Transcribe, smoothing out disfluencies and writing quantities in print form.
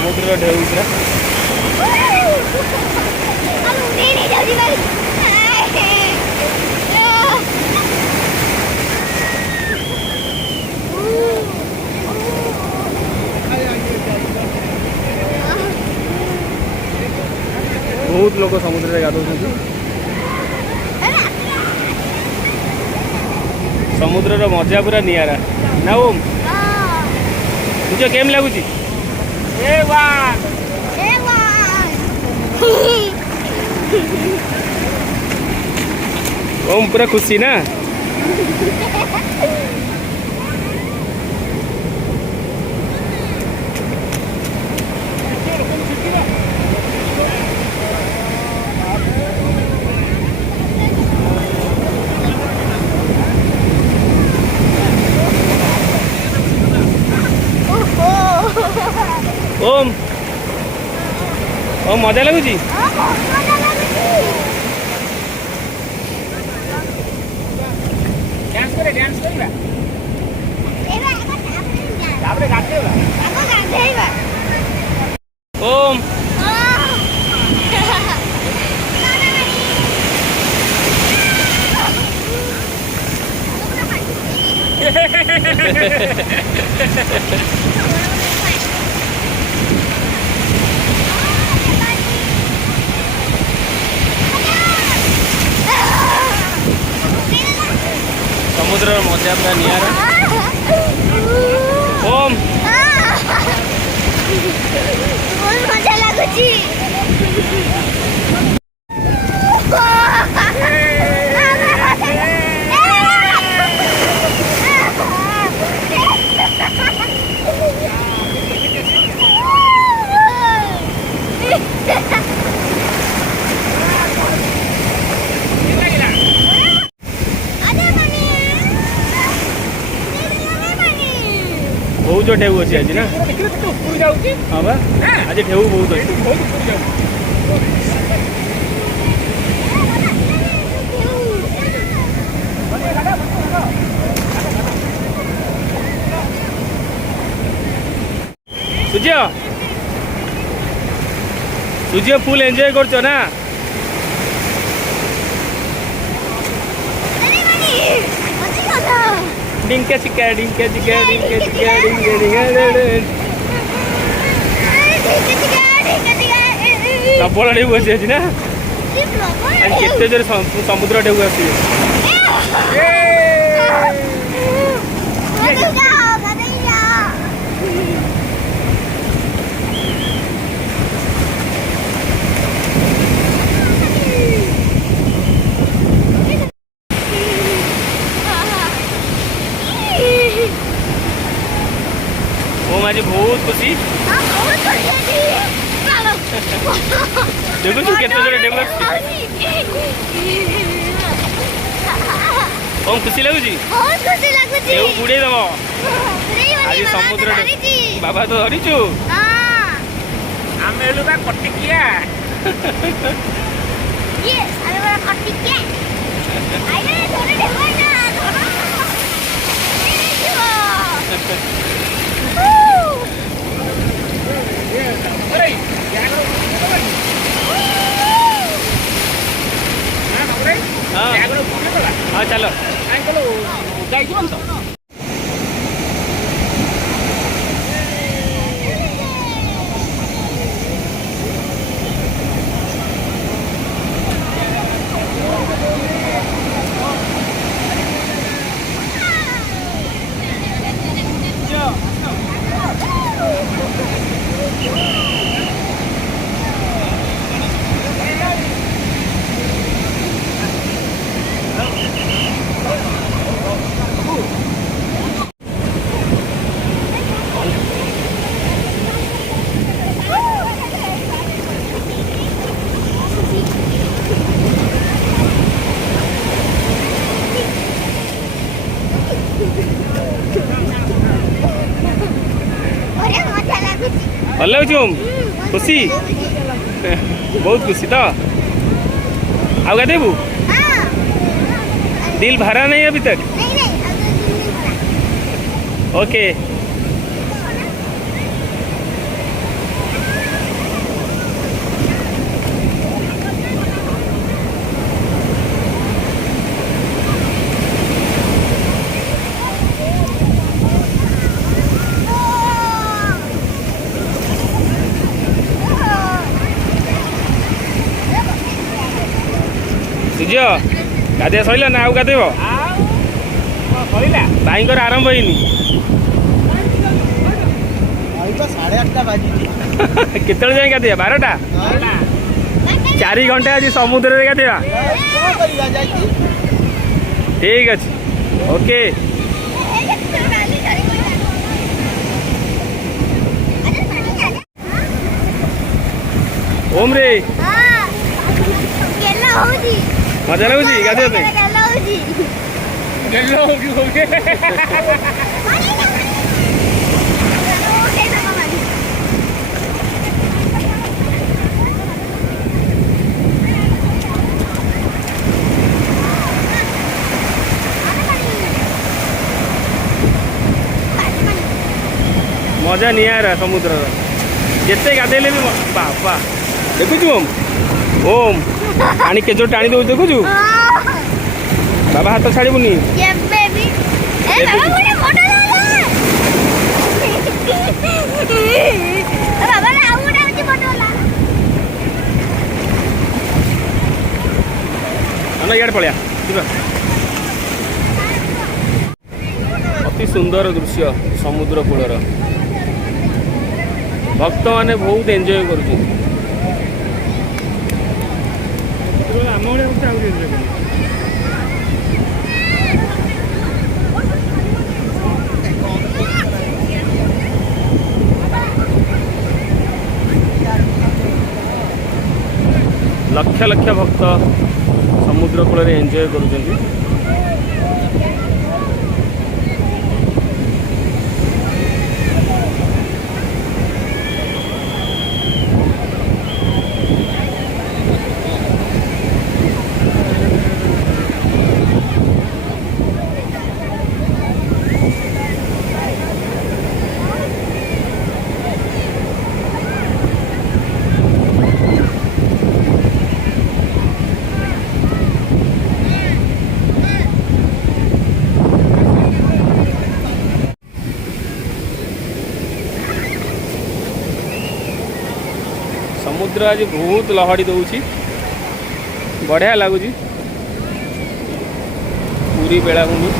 समुद्र ढेउ पूरा बहुत लोग समुद्र में गाधो समुद्र मजा पूरा निरा ना ओम तुझे केम लगुच ओम पूरा खुशी ना ओम ओम मजा लगुच डांस करे डांस करबा तापरे गाधेबा ओम समुद्र मजा पूरा निरा ओम मजा लगुची बहुत जो ढेउ अच्छी आज ना हाँ बा आज ढेउ बहुत अच्छी सूर्य सूर्य फुल एंजॉय करछ ना डिंके चिका डिंके चिका डिंके चिका डिंके डिंके प्रबल ढेउ अच्छी आज ना आज केते जोर समुद्र ढेउ आसी ओम आज बहुत खुशी देखो तू केते जोर ढेउ ओम खुशी लगुची बहुत खुशी लगुची ढेउ बुड़े दब आज समुद्र बाबा तो धरिचु आमे एलु बा कटिकिया ये अरे बड़ा कटिकिया आइले थोड़े ढेउ ना हाँ चलो भल लगुच खुशी बहुत खुशी तो आउ गाधेबू दिल भरा नहीं अभी तक ओके ଝିଅ ଗାଧୋଇବା ସରିଲା ନା ଆଉ ଗାଧୋଇବ? ଭାଇଙ୍କର ଆରମ୍ଭ ହେଇନି। କେତେବେଳେ ଯାଇ ଗାଧୋଇବା? 12ଟା? 4 ଘଣ୍ଟା ଆଜି ସମୁଦ୍ରରେ ଗାଧୋଇବା। ଠିକ୍ ଅଛି, ଓକେ। ଓମ୍ ରେ ମଜା ଲାଗୁଛି ଗାଧୋଇବା ପାଇଁ? ମଜା ନିଆରା ସମୁଦ୍ରର। ଯେତେ ଗାଧେଇଲେ ବି ବାବା। ଦେଖୁଛୁ ଓମ୍? ଓମ୍ ପାଣି କେଜୋ ଟାଣି ଦେଉଛି ଦେଖୁଛୁ? ବାବା ହାତ ଛାଡ଼ିବୁନି। ଇଆଡ଼େ ପଳେଇବା ଯିବା। ଅତି ସୁନ୍ଦର ଦୃଶ୍ୟ ସମୁଦ୍ର କୂଳର। ଭକ୍ତମାନେ ବହୁତ ଏନ୍ଜୟ କରୁଛନ୍ତି। ଲକ୍ଷ ଲକ୍ଷ ଭକ୍ତ ସମୁଦ୍ର କୂଳରେ ଏନ୍ଜୟ କରୁଛନ୍ତି। ସମୁଦ୍ର ଆଜି ବହୁତ ଲହଡ଼ି ଦେଉଛି, ବଢ଼ିଆ ଲାଗୁଛି। ପୁରୀ ବେଳାଭୂମି।